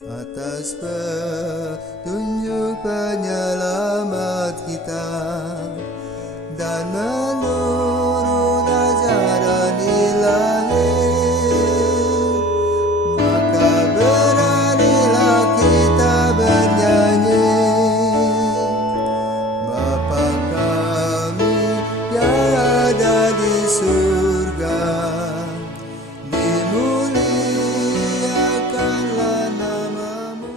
Atas petunjuk penyelamat kita dan menurut ajaran ilahi, maka beranilah kita bernyanyi. Bapa kami yang ada di surga, dimuliakanlah namamu.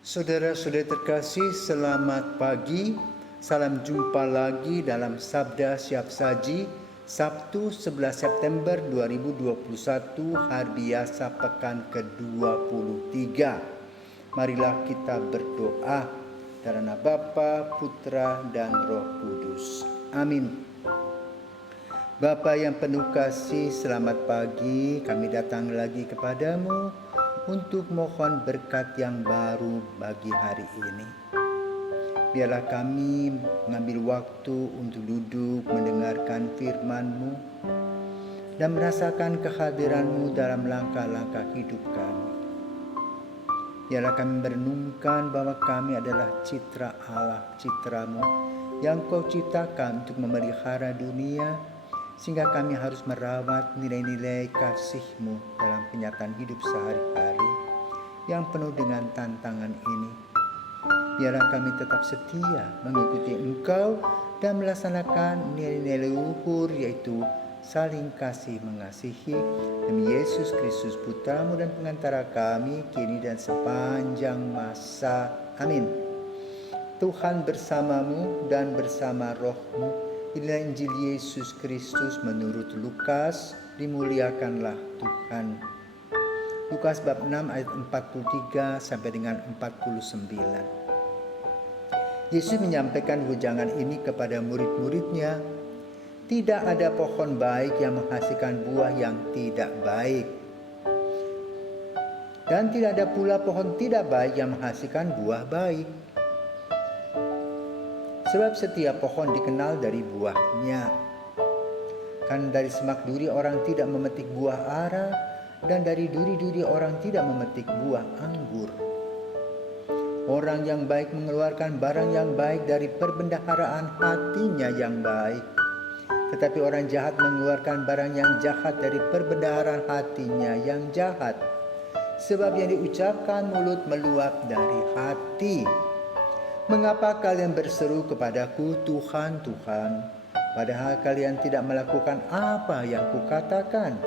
Saudara-saudara terkasih, selamat pagi. Salam jumpa lagi dalam Sabda Siap Saji, Sabtu 11 September 2021, hari biasa pekan ke-23. Marilah kita berdoa dalam nama Bapa, Putra, dan Roh Kudus. Amin. Bapa yang penuh kasih, selamat pagi. Kami datang lagi kepadamu untuk mohon berkat yang baru bagi hari ini. Biarlah kami mengambil waktu untuk duduk mendengarkan firman-Mu dan merasakan kehadiran-Mu dalam langkah-langkah hidup kami. Biarlah kami merenungkan bahwa kami adalah citra Allah, citra-Mu yang Kau ciptakan untuk memelihara dunia, sehingga kami harus merawat nilai-nilai kasih-Mu dalam kenyataan hidup sehari-hari yang penuh dengan tantangan ini. Biarlah kami tetap setia mengikuti Engkau dan melaksanakan nilai-nilai luhur, yaitu saling kasih mengasihi, demi Yesus Kristus Putra-Mu dan pengantara kami, kini dan sepanjang masa. Amin. Tuhan bersamamu dan bersama roh-Mu. Inilah Injil Yesus Kristus menurut Lukas. Dimuliakanlah Tuhan. Lukas bab 6 ayat 43 sampai dengan 49. Yesus menyampaikan wejangan ini kepada murid-muridnya. Tidak ada pohon baik yang menghasilkan buah yang tidak baik, dan tidak ada pula pohon tidak baik yang menghasilkan buah baik. Sebab setiap pohon dikenal dari buahnya. Kan dari semak duri orang tidak memetik buah ara, dan dari duri-duri orang tidak memetik buah anggur. Orang yang baik mengeluarkan barang yang baik dari perbendaharaan hatinya yang baik, tetapi orang jahat mengeluarkan barang yang jahat dari perbendaharaan hatinya yang jahat. Sebab yang diucapkan mulut meluap dari hati. Mengapa kalian berseru kepadaku, Tuhan, Tuhan, padahal kalian tidak melakukan apa yang kukatakan?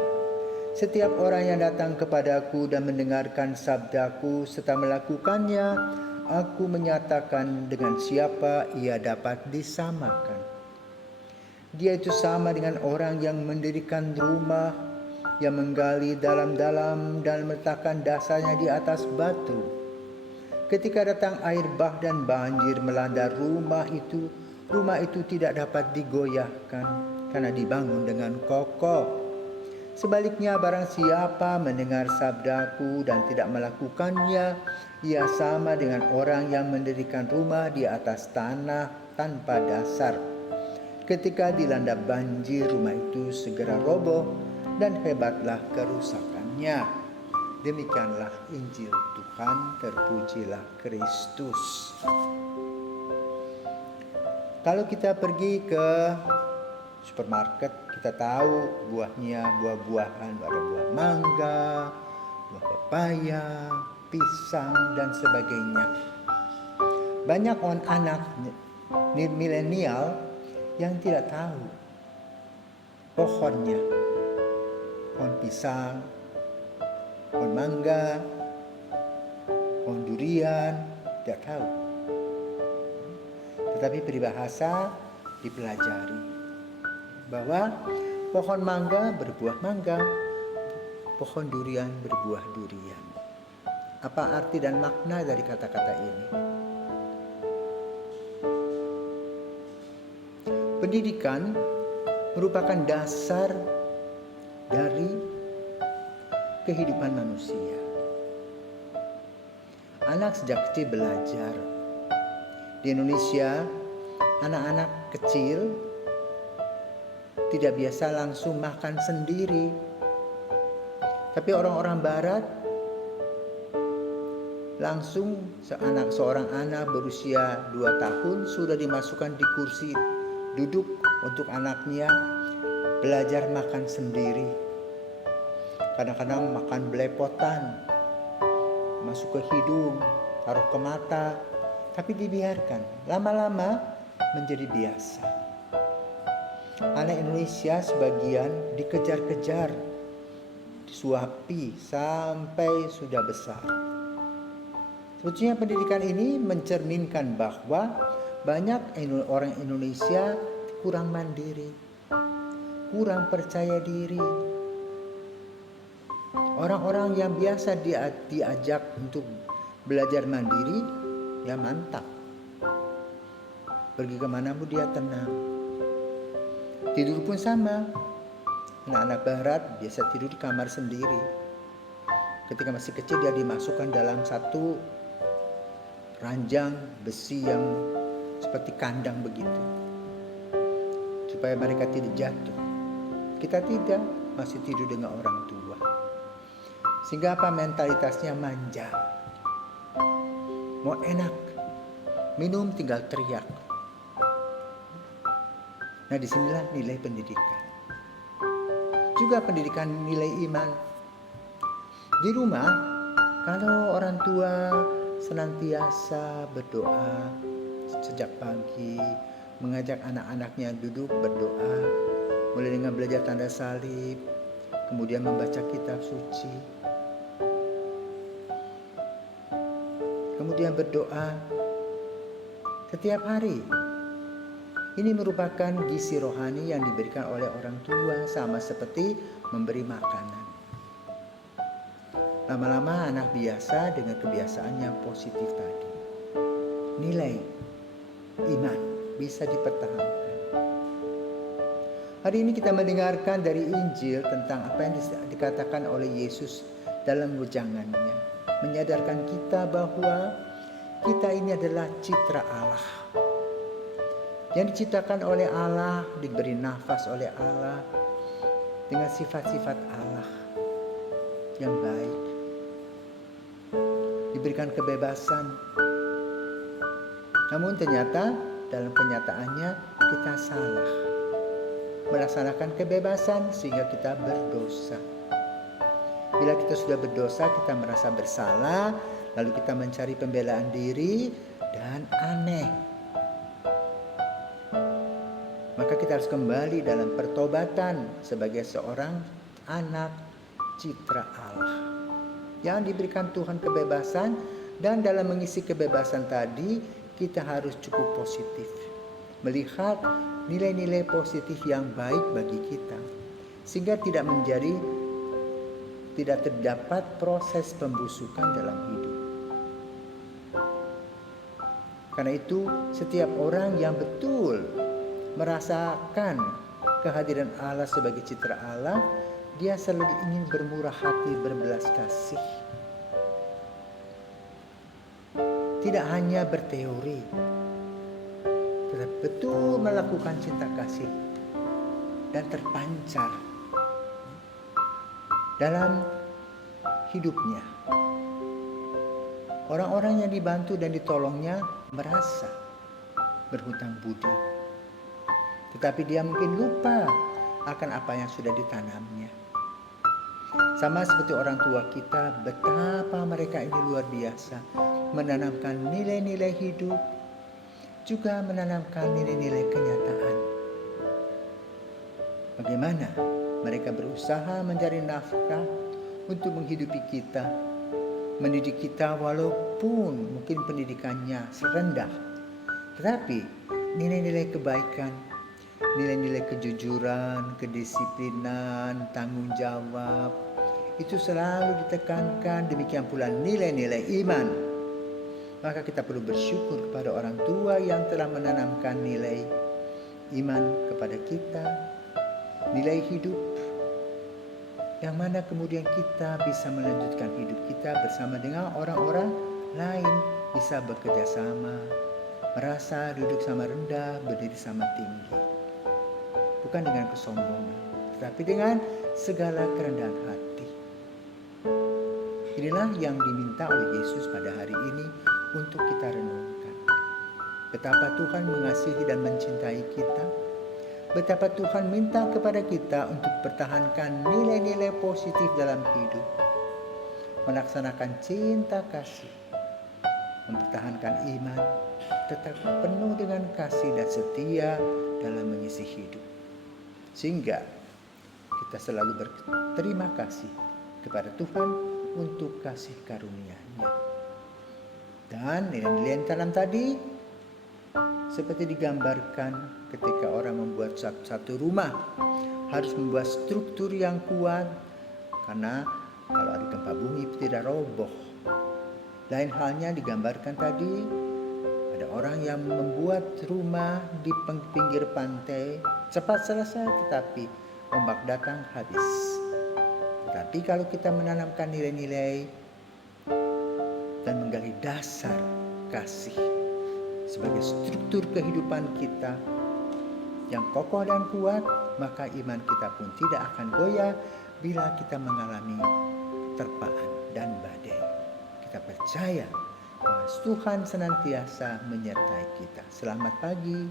Setiap orang yang datang kepadaku dan mendengarkan sabdaku serta melakukannya, aku menyatakan dengan siapa ia dapat disamakan. Dia itu sama dengan orang yang mendirikan rumah, yang menggali dalam-dalam dan meletakkan dasarnya di atas batu. Ketika datang air bah dan banjir melanda rumah itu tidak dapat digoyahkan karena dibangun dengan kokoh. Sebaliknya, barang siapa mendengar sabdaku dan tidak melakukannya, ia sama dengan orang yang mendirikan rumah di atas tanah tanpa dasar. Ketika dilanda banjir, rumah itu segera roboh dan hebatlah kerusakannya. Demikianlah Injil Tuhan, terpujilah Kristus. Kalau kita pergi ke supermarket, kita tahu buahnya, buah-buahan, ada buah mangga, buah pepaya, pisang, dan sebagainya. Banyak anak milenial yang tidak tahu pohonnya, pohon pisang, pohon mangga, pohon durian, tidak tahu. Tetapi peribahasa dipelajari bahwa pohon mangga berbuah mangga, pohon durian berbuah durian. Apa arti dan makna dari kata-kata ini? Pendidikan merupakan dasar dari kehidupan manusia. Anak sejak kecil belajar. Di Indonesia, anak-anak kecil tidak biasa langsung makan sendiri. Tapi orang-orang barat langsung seorang anak berusia 2 tahun sudah dimasukkan di kursi duduk untuk anaknya belajar makan sendiri. Kadang-kadang makan belepotan, masuk ke hidung, taruh ke mata, tapi dibiarkan. Lama-lama menjadi biasa. Anak Indonesia sebagian dikejar-kejar, disuapi sampai sudah besar. Sebetulnya pendidikan ini mencerminkan bahwa banyak orang Indonesia kurang mandiri, kurang percaya diri. Orang-orang yang biasa diajak untuk belajar mandiri, ya mantap. Pergi kemana pun dia tenang. Tidur pun sama. Anak-anak barat biasa tidur di kamar sendiri. Ketika masih kecil dia dimasukkan dalam satu ranjang besi yang seperti kandang begitu, supaya mereka tidak jatuh. Kita tidak, masih tidur dengan orang tua. Sehingga apa, mentalitasnya manja. Mau enak, minum tinggal teriak. Nah, disinilah nilai pendidikan. Juga pendidikan nilai iman. Di rumah, kalau orang tua senantiasa berdoa sejak pagi, mengajak anak-anaknya duduk berdoa, mulai dengan belajar tanda salib, kemudian membaca kitab suci, kemudian berdoa setiap hari. Ini merupakan gizi rohani yang diberikan oleh orang tua, sama seperti memberi makanan. Lama-lama anak biasa dengan kebiasaan yang positif tadi. Nilai iman bisa dipertahankan. Hari ini kita mendengarkan dari Injil tentang apa yang dikatakan oleh Yesus dalam wejangannya, menyadarkan kita bahwa kita ini adalah citra Allah, yang diciptakan oleh Allah, diberi nafas oleh Allah, dengan sifat-sifat Allah yang baik, diberikan kebebasan. Namun ternyata dalam kenyataannya kita salah melaksanakan kebebasan, sehingga kita berdosa. Bila kita sudah berdosa, kita merasa bersalah, lalu kita mencari pembelaan diri, dan aneh. Maka kita harus kembali dalam pertobatan sebagai seorang anak citra Allah yang diberikan Tuhan kebebasan. Dan dalam mengisi kebebasan tadi, kita harus cukup positif, melihat nilai-nilai positif yang baik bagi kita, sehingga tidak terdapat proses pembusukan dalam hidup. Karena itu, setiap orang yang betul merasakan kehadiran Allah sebagai citra Allah, dia selalu ingin bermurah hati, berbelas kasih. Tidak hanya berteori, tetapi betul melakukan cinta kasih dan terpancar dalam hidupnya. Orang-orang yang dibantu dan ditolongnya merasa berhutang budi, tetapi dia mungkin lupa akan apa yang sudah ditanamnya. Sama seperti orang tua kita, betapa mereka ini luar biasa menanamkan nilai-nilai hidup, juga menanamkan nilai-nilai kenyataan. Bagaimana mereka berusaha mencari nafkah untuk menghidupi kita, mendidik kita walaupun mungkin pendidikannya rendah, tetapi nilai-nilai kebaikan, nilai-nilai kejujuran, kedisiplinan, tanggung jawab, itu selalu ditekankan. Demikian pula nilai-nilai iman. Maka kita perlu bersyukur kepada orang tua yang telah menanamkan nilai iman kepada kita, nilai hidup, yang mana kemudian kita bisa melanjutkan hidup kita bersama dengan orang-orang lain, bisa bekerja sama, merasa duduk sama rendah, berdiri sama tinggi. Bukan dengan kesombongan, tetapi dengan segala kerendahan hati. Inilah yang diminta oleh Yesus pada hari ini untuk kita renungkan. Betapa Tuhan mengasihi dan mencintai kita. Betapa Tuhan minta kepada kita untuk pertahankan nilai-nilai positif dalam hidup. Melaksanakan cinta kasih. Mempertahankan iman. Tetap penuh dengan kasih dan setia dalam mengisi hidup. Sehingga kita selalu berterima kasih kepada Tuhan untuk kasih karunia-Nya. Dan nilai-nilai yang tanam tadi seperti digambarkan ketika orang membuat satu rumah, harus membuat struktur yang kuat, karena kalau ada gempa bumi tidak roboh. Lain halnya digambarkan tadi, ada orang yang membuat rumah di pinggir pantai, cepat selesai tetapi ombak datang habis. Tetapi kalau kita menanamkan nilai-nilai dan menggali dasar kasih sebagai struktur kehidupan kita yang kokoh dan kuat, maka iman kita pun tidak akan goyah bila kita mengalami terpaan dan badai. Kita percaya bahwa Tuhan senantiasa menyertai kita. Selamat pagi.